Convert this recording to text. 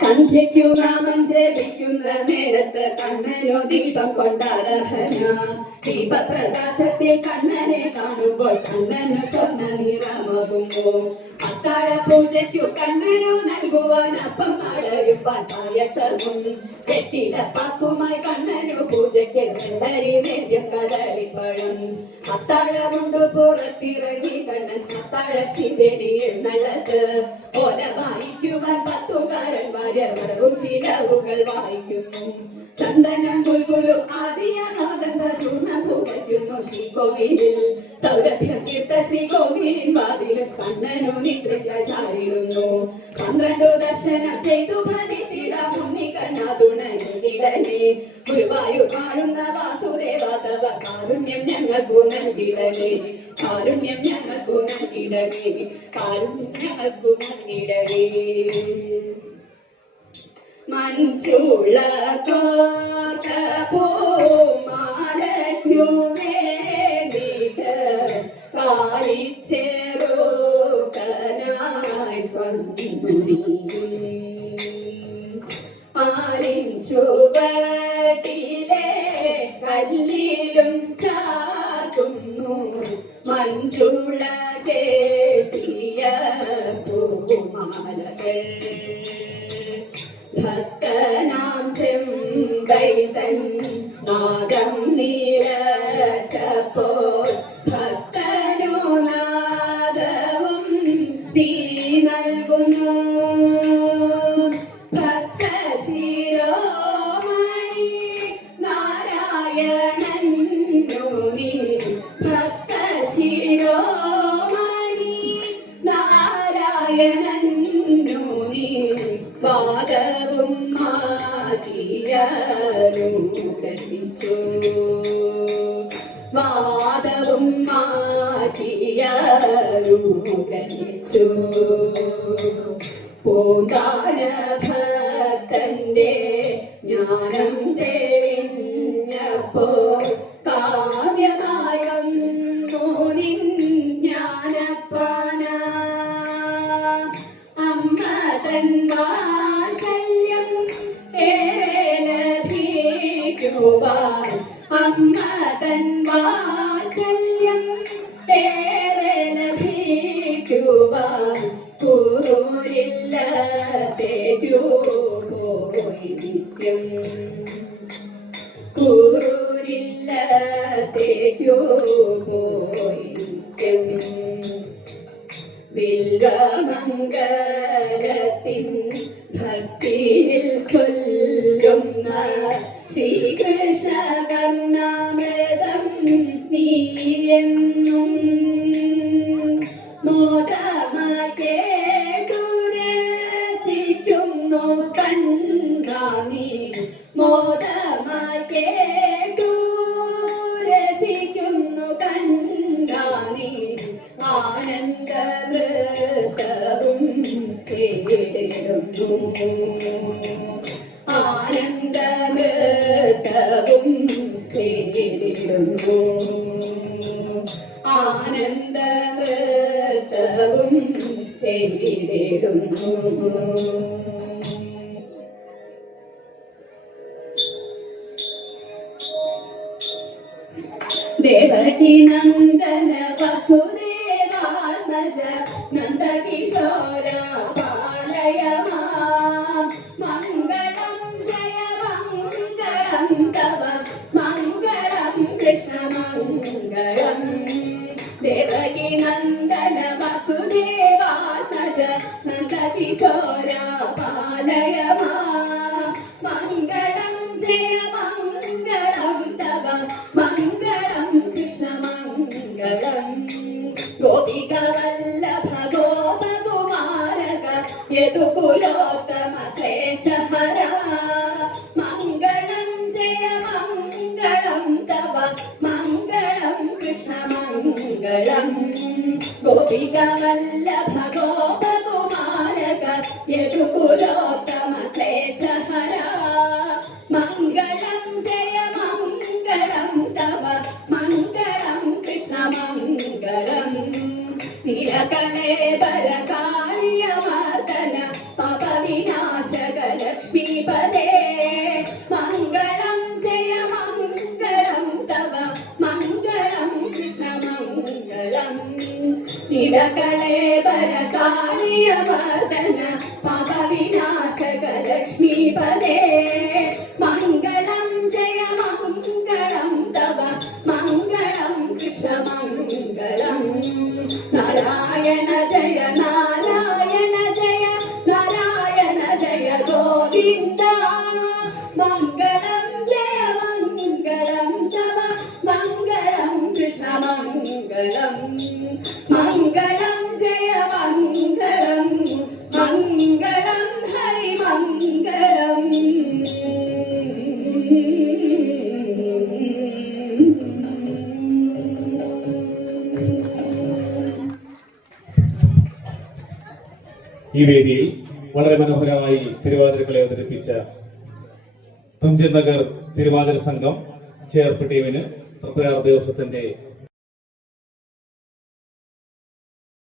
സന്ധ്യയ്ക്കു നാമം ജപിക്കുന്ന നേരത്ത് കണ്ണനോ ദീപം കൊണ്ടാരഹന. ദീപപ്രകാശത്തിൽ കണ്ണനെ കാണുമ്പോൾ കണ്ണന് സ്വർണ്ണ നിറമാകുമ്പോ. അത്താഴ പൂജയ്ക്കു കണ്ണനു നൽകുവാൻ അപ്പം അടയുപ്പാൻ പായസവും വെറ്റിലപ്പാക്കുമായി കണ്ണനു പൂജയ്ക്ക് വെള്ളരി നേദ്യം കദളിപ്പഴം. അത്താഴമുണ്ടു പുറത്തിറങ്ങി കണ്ണൻ അത്താഴ ശിവരി എഴുന്നള്ളത്ത്. ഓല വായിക്കുവാൻ പത്തുകാരൻ ഭാര്യവും ചിലവുകൾ വായിക്കുന്നു. ചന്ദനം കുൽകുലു ആദിയ നാദന്ത ചൂർണം പുകയ്ക്കുന്നു ശ്രീകോവിലിൽ. സൗരഭ്യം തീർത്ത ശ്രീകോവിലിൻ വാതിലും കണ്ണനു നിദ്രയ്ക്കായി ചാരിടുന്നു. 12 ദർശനം ചെയ്തു ഭജിച്ചിടാം ഉണ്ണിക്കണ്ണാതുണങ്ങിടണേ. ഗുരുവായൂർ കാണുന്ന വാസുദേവ തവ കാരുണ്യം ഞങ്ങൾക്കു നൽകിടണേ. കാരുണ്യം ഞങ്ങൾക്കു നൽകിടണേ. കാരുണ്യം ഞങ്ങൾക്കു നൽകിടണേ. മഞ്ചുള്ള പൂമാലയ്ക്കു വേണ്ടിട്ട് കാലിച്ചേറുകനായി കൊണ്ടുനീയും. ആലിൻ ചുവട്ടിലെ കല്ലിലും ചാകുന്നു മഞ്ചുള്ള കേട്ടിയ പൂമാലകൾ. ഭക്തനാം ചെമ്പൈതൻ നാദം നിലച്ചപ്പോൾ ഭക്തനോ നാദവും നീ നൽകുന്നു. ഭക്ത ശിരോമണി നാരായണനു നീ. ഭക്ത ശിരോമണി നാരായണനു നീ. വാദവും മാറ്റിയനുകരിച്ചു. വാദവും മാറ്റിയനുകരിച്ചു. പൂന്താന ഭക്തന്റെ ജ്ഞാനം തെളിഞ്ഞപ്പോൾ കാവ്യമായൊന്നു നിൻ ജ്ഞാനപ്പാന. അമ്മ തൻ വാത്സല്യം ഏറെ ലഭിക്കുവാൻ. അമ്മ തൻ വാത്സല്യം ഏറെ ലഭിക്കുവാൻ കൂറില്ല തേജോപോയി നിത്യം. കൂറില്ല തേജോപോയി നിത്യം. ബിൽവമംഗലത്തിൻ ഭക്തിയിൽ ചൊല്ലുന്ന ശ്രീകൃഷ്ണ കർണാമൃതം നീയെന്നും. മോദമായി കേട്ടു രസിക്കുന്നു കണ്ണാ നീ. മോദമായി കേട്ടു രസിക്കുന്നു കണ്ണാ നീ. ആനന്ദനൃത്തവും തേടുന്നു. ആനന്ദനൃത്തവും തേടുന്നു. ആനന്ദനൃത്തവും തേടുന്നു. ദേവകി നന്ദന വസുദേവാത്മജ നന്ദകിശോര പാലയ മാം. മംഗളം ജയ മംഗളം തവ മംഗളം കൃഷ്ണ മംഗളം. ദേവകി നന്ദന വസുദേവാത്മജ നന്ദകിശോര പാലയ മാം. മംഗളം ജയ മംഗളം തവ മംഗളം കൃഷ്ണ മംഗളം. ഗോപിക വല്ലഭ ഗോപകുമാരക യദുകുലോത്തമ ക്ലേശഹര. മംഗളം ജയ മംഗളം തവ മംഗളം കൃഷ്ണ മംഗളം. ഗോപിക വല്ലഭ ഗോപകുമാരക യദുകുലോത്തമ ക്ലേശഹര. മംഗളം ജയ മംഗളം തവ മംഗളം കൃഷ്ണ മംഗളം. നീലകലേബര കാളിയമർദന പവവിനാശകല लक्ष्मीपदे मङ्गलं जय मङ्गलं तव मङ्गलं कृष्णमङ्गलम् निरकलेबरकार्यवर्धन पापविनाशक लक्ष्मीपदे मङ्गलं जय मङ्गलं तव मङ्गलं कृष्णमङ्गलम् नारायण जय नारायण जय नारायण जय गोविन्द मङ्गलं जय मङ्गलं तव मङ्गलं कृष्णमङ्गलम् मङ्गलं जय मङ्गलं मङ्गलं हरिमङ्गलम् ഈ വേദിയിൽ വളരെ മനോഹരമായി തിരുവാതിരകളെ അവതരിപ്പിച്ച തുഞ്ചൻ നഗർ തിരുവാതിര സംഘം ചേർപ്പ് ടീമിന് തൃപ്പയാർ ദിവസത്തിന്റെ